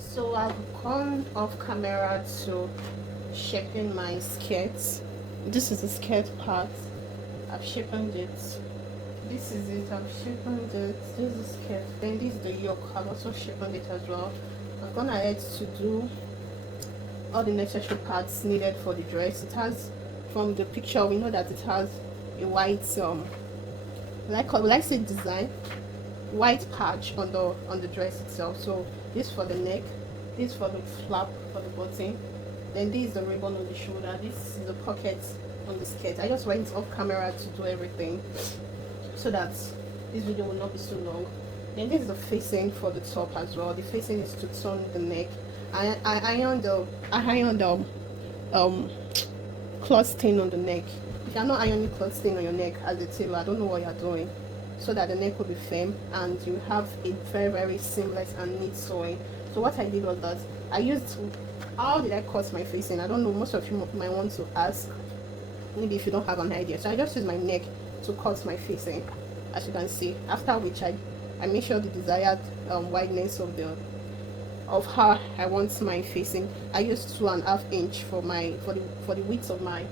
So I've gone off camera to shaping my skirts. This is the skirt part. I've shaped it. This is it. I've shaped it. This is the skirt. Then this is the yoke. I've also shaped it as well. I've gone ahead to do all the necessary parts needed for the dress. It has, from the picture, we know that it has a white will I say design, white patch on the dress itself. So this for the neck, this for the flap for the button, then this is the ribbon on the shoulder, this is the pocket on the skirt. I just went off camera to do everything so that this video will not be so long. Then this is the facing for the top as well. The facing is to turn the neck. I ironed the cloth stain on the neck. If you're not ironing cloth stain on your neck as a tailor, I don't know what you're doing, so that the neck will be firm and you have a very seamless and neat sewing. So what I did was that I used, how did I cut my facing? I don't know, most of you might want to ask, maybe if you don't have an idea. So I just used my neck to cut my facing, as you can see, after which I make sure the desired wideness of how I want my facing. I used 2.5 inch for the width of my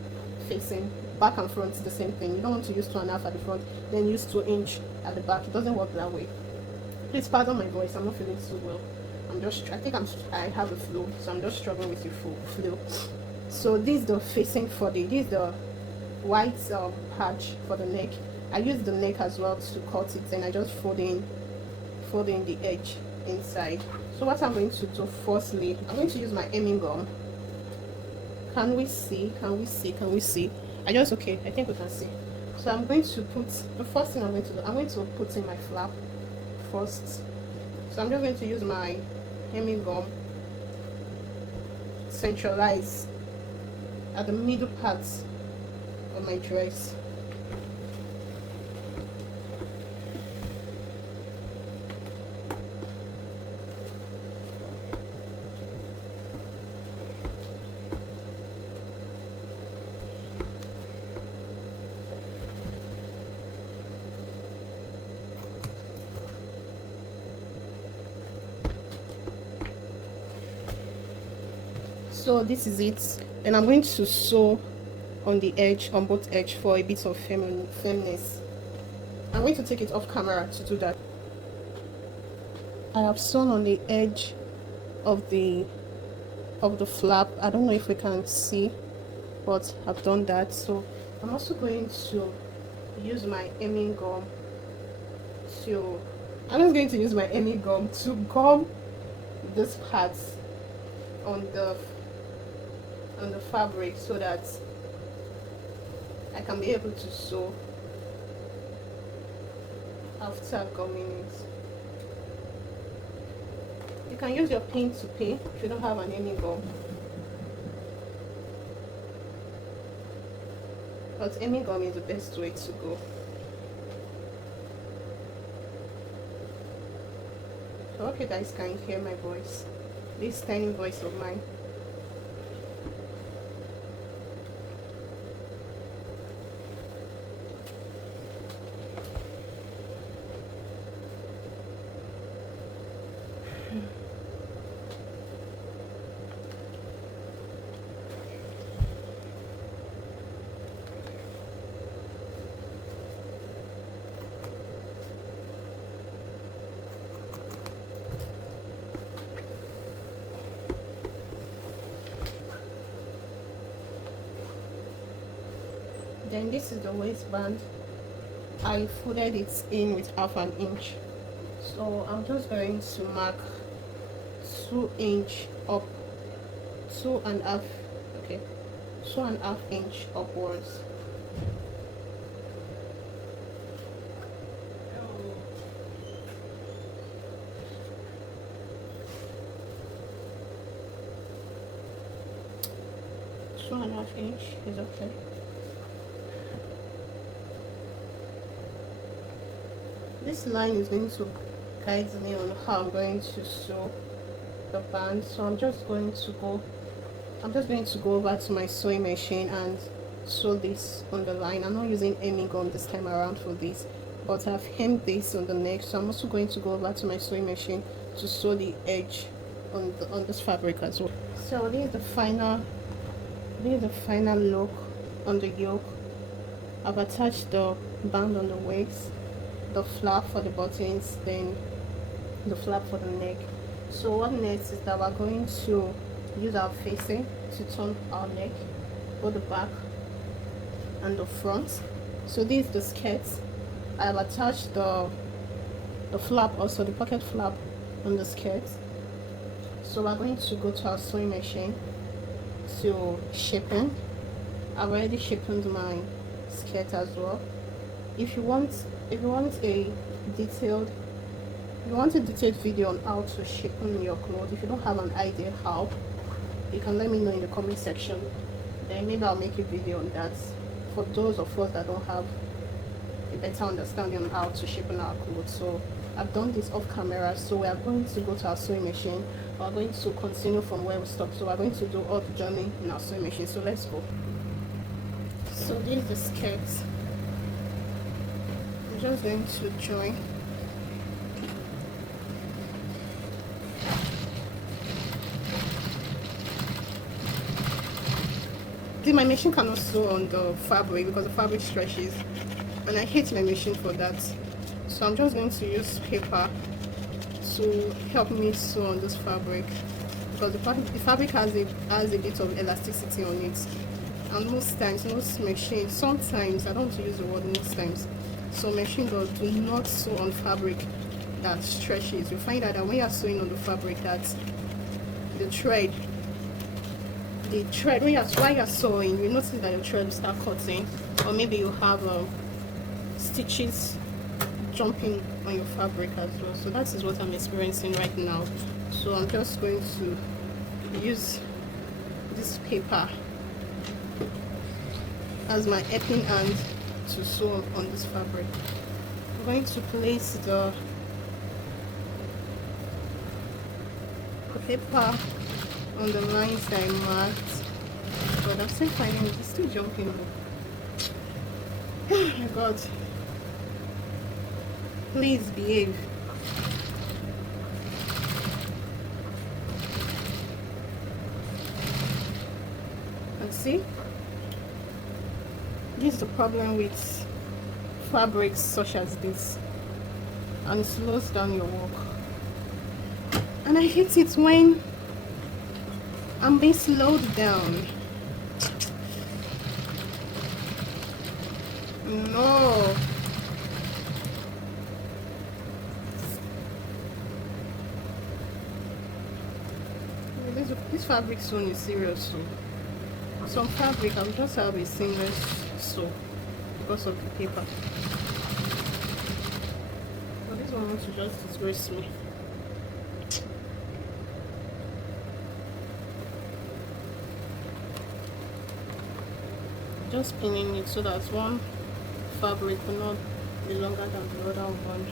facing. Back and front is the same thing. You don't want to use 2.5 at the front, then use 2 inch at the back. It doesn't work that way. Please pardon my voice. I'm not feeling too well. I have a flu, so I'm just struggling with the flu. So this is the facing for this is the white patch for the neck. I use the neck as well to cut it, and I just fold in the edge inside. So what I'm going to do firstly, I'm going to use my hemming gum. Can we see? I think we can see. So I'm going to put, the first thing I'm going to do, I'm going to put in my flap first. So I'm just going to use my hemming gum, centralize at the middle part of my dress. So this is it, and I'm going to sew on the edge, on both edge, for a bit of firmness. I'm going to take it off camera to do that. I have sewn on the edge of the flap. I don't know if we can see, but I've done that. So I'm also going to use my hemming gum to gum this part on the fabric, so that I can be able to sew after gumming it. You can use your pin to pin if you don't have an hemming gum, but hemming gum is the best way to go. So I hope you guys can hear my voice, this tiny voice of mine. Then this is the waistband. I folded it in with 1/2 inch. So I'm just going to mark 2 inch up, 2.5, okay, 2.5 inch upwards. Two and a half inch is okay. This line is going to guide me on how I'm going to sew the band. So I'm just going to go over to my sewing machine and sew this on the line. I'm not using hemming gum this time around for this, but I've hemmed this on the neck. So I'm also going to go over to my sewing machine to sew the edge on this fabric as well. So this is the final look on the yoke. I've attached the band on the waist, the flap for the buttons, then the flap for the neck. So what next is that we're going to use our facing to turn our neck, both the back and the front. So this is the skirt. I have attached the flap, also the pocket flap on the skirt. So we're going to go to our sewing machine to shaping. I've already shaped my skirt as well. If you want a detailed video on how to shapen your clothes, if you don't have an idea how, you can let me know in the comment section, then maybe I'll make a video on that for those of us that don't have a better understanding on how to shapen our clothes. So I've done this off camera, so we are going to go to our sewing machine. We're going to continue from where we stopped, so we're going to do all the journey in our sewing machine. So let's go. So this is the skirt. I'm just going to join. My machine cannot sew on the fabric because the fabric stretches, and I hate my machine for that. So I'm just going to use paper to help me sew on this fabric, because the fabric has a bit of elasticity on it, and most times, most machines, sometimes, I don't want to use the word most times, so machine do not sew on fabric that stretches. You find out that when you're sewing on the fabric, that the thread while you're sewing, you notice that your thread will start cutting, or maybe you have stitches jumping on your fabric as well. So that is what I'm experiencing right now. So I'm just going to use this paper as my helping hand to sew on this fabric. I'm going to place the paper on the lines that I marked, but I'm still finding it's still jumping. Oh my god, please behave. And see, this is the problem with fabrics such as this, and it slows down your work, and I hate it when I'm being slowed down. No. This fabric sewing is serious. So some fabric I'll just have a seamless sew because of the paper. But this one wants to just disgrace me. Just pinning it so that one fabric will not be longer than the other one.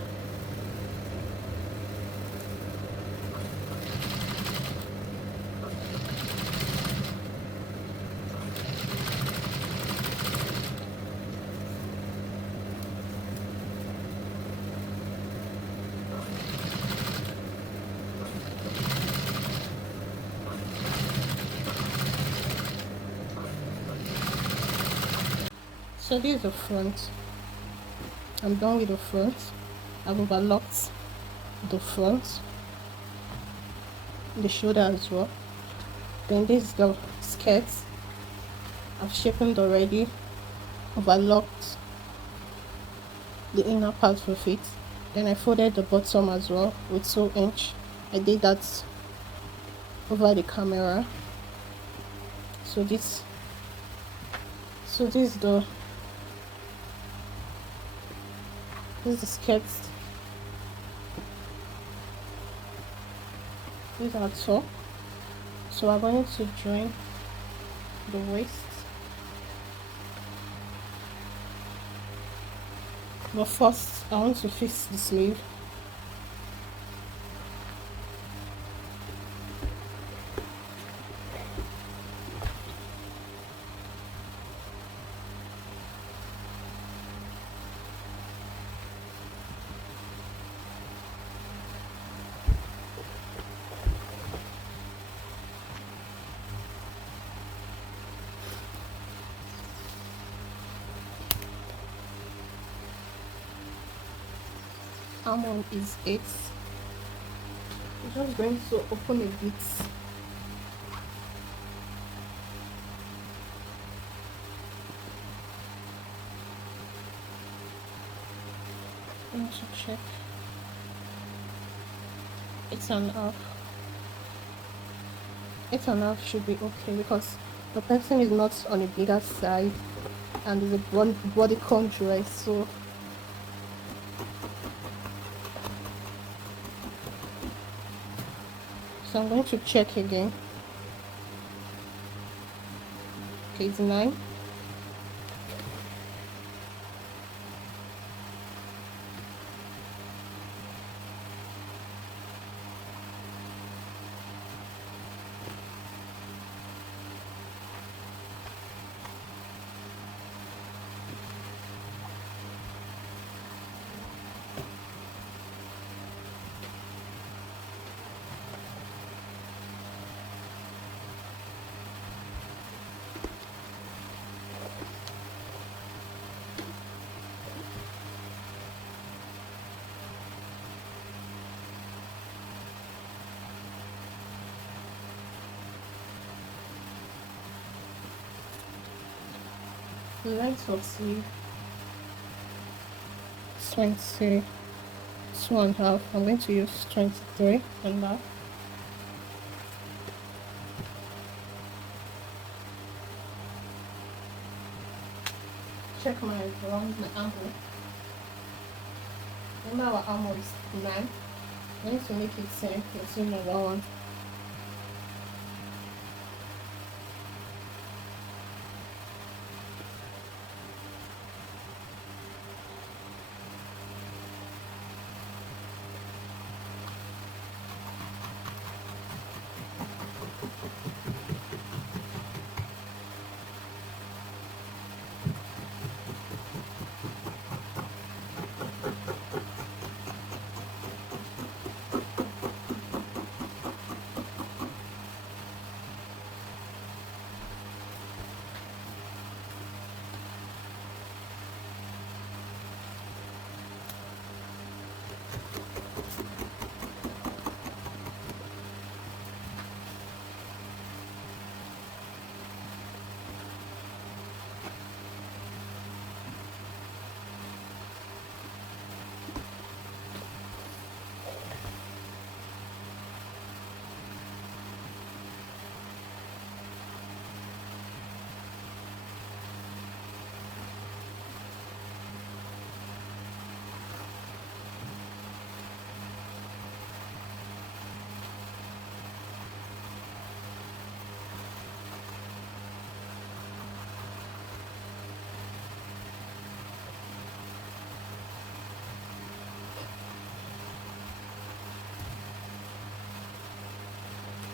So this is the front. I'm done with the front. I've overlocked the front, the shoulder as well. Then this is the skirt. I've shapened already, overlocked the inner part of it. Then I folded the bottom as well with 2 inch. I did that over the camera. So this is the skirt. This is our top. So we're going to join the waist. But first, I want to fix the sleeve. arm is 8. I'm just going to open a bit. I need to check. 8.5. 8.5 should be okay because the person is not on a bigger side and is a bodycon dress, so I'm going to check again. Okay, it's 9. Length of sleeve 22.5. I'm going to use 23.5. Check my armhole. Remember our armhole is 9. I need to make it 10. Let's do another one.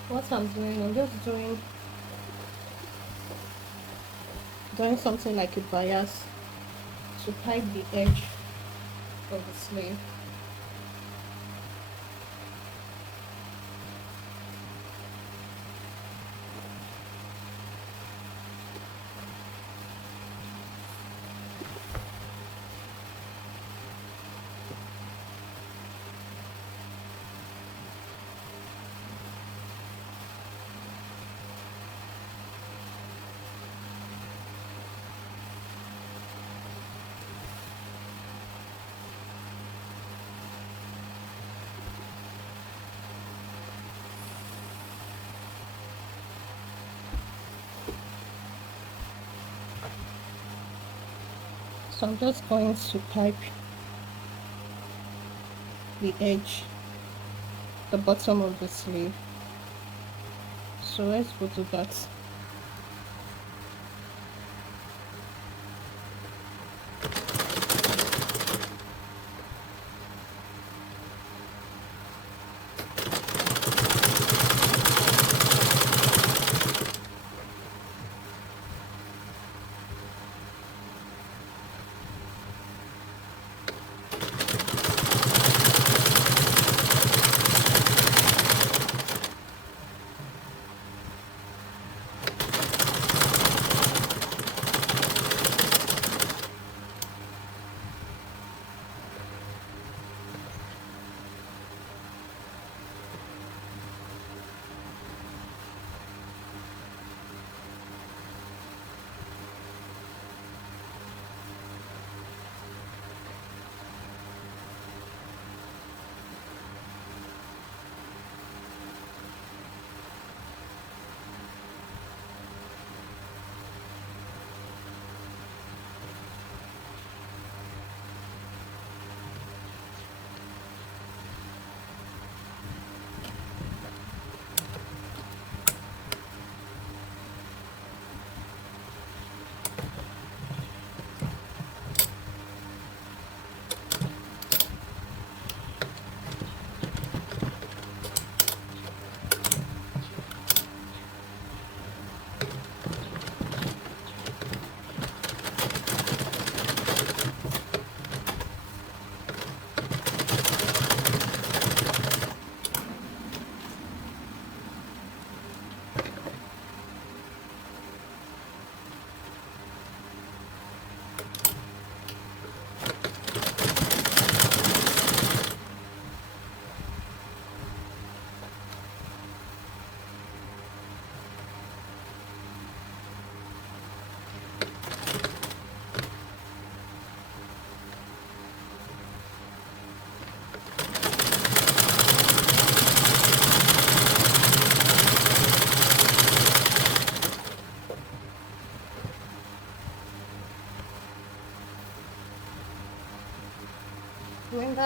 What I'm doing, I'm just doing something like a bias to hide the edge of the sleeve. So I'm just going to pipe the edge, the bottom of the sleeve. So let's go to that.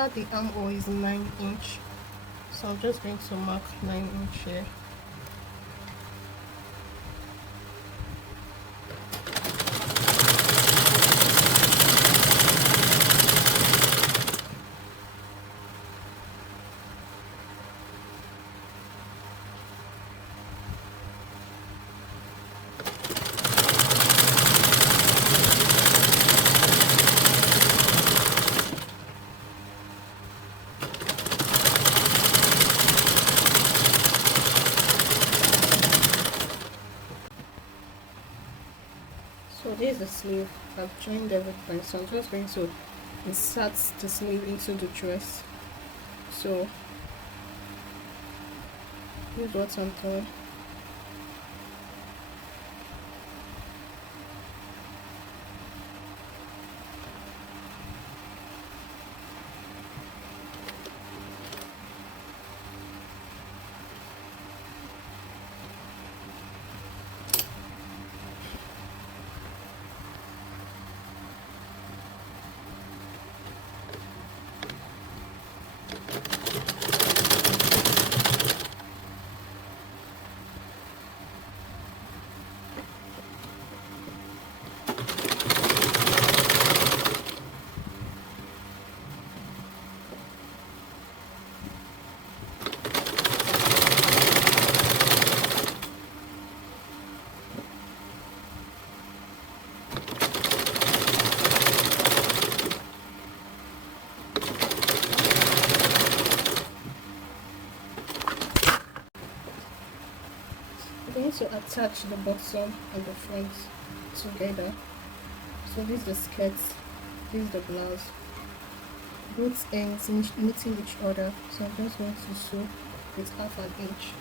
remember the armhole is 9 inch, so I'm just going to mark 9 inch here. So this is the sleeve. I've joined everything, so I'm just going to insert the sleeve into the dress. So here's what I'm doing. I'm going to attach the bottom and the front together. So this is the skirt, this is the blouse. Both ends meeting each other. So I'm just going to sew with 1/2 inch.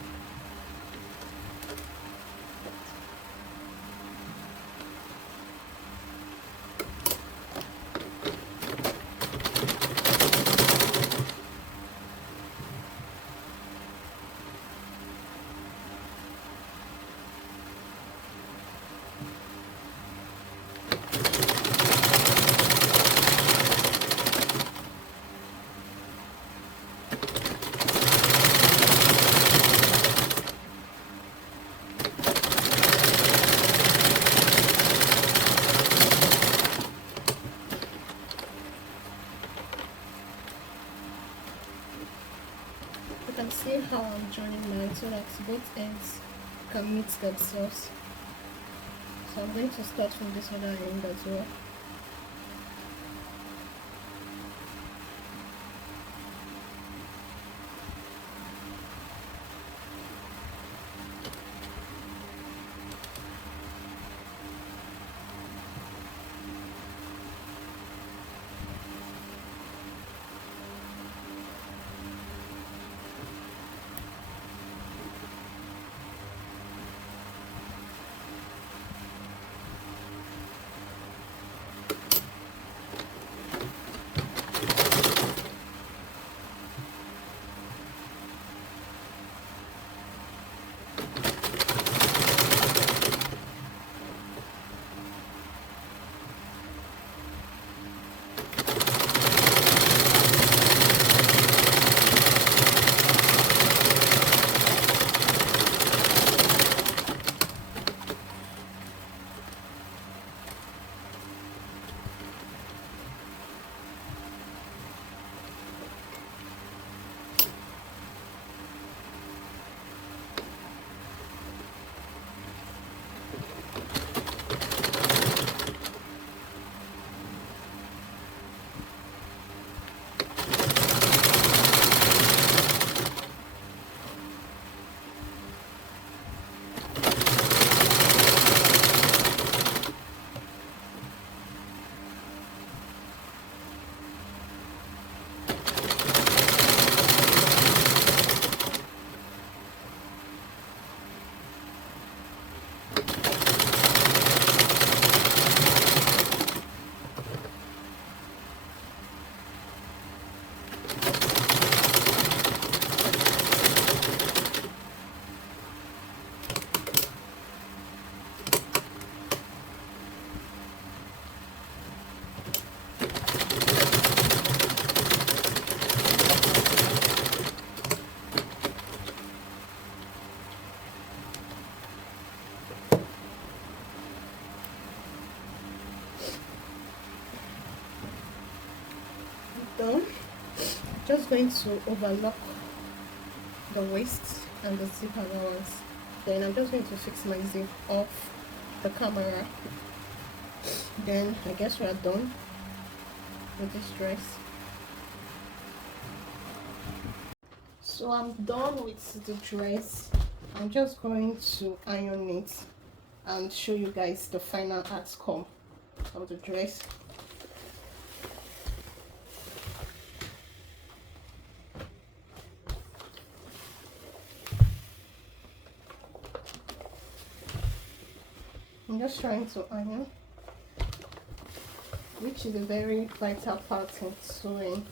You can see how I'm joining mine so that both ends can meet themselves. So I'm going to start from this other end as well. Just going to overlock the waist and the zip allowance. Then I'm just going to fix my zip off the camera. Then I guess we are done with this dress. So I'm done with the dress. I'm just going to iron it and show you guys the final outcome of the dress. I'm just trying to iron, which is a very vital part in sewing.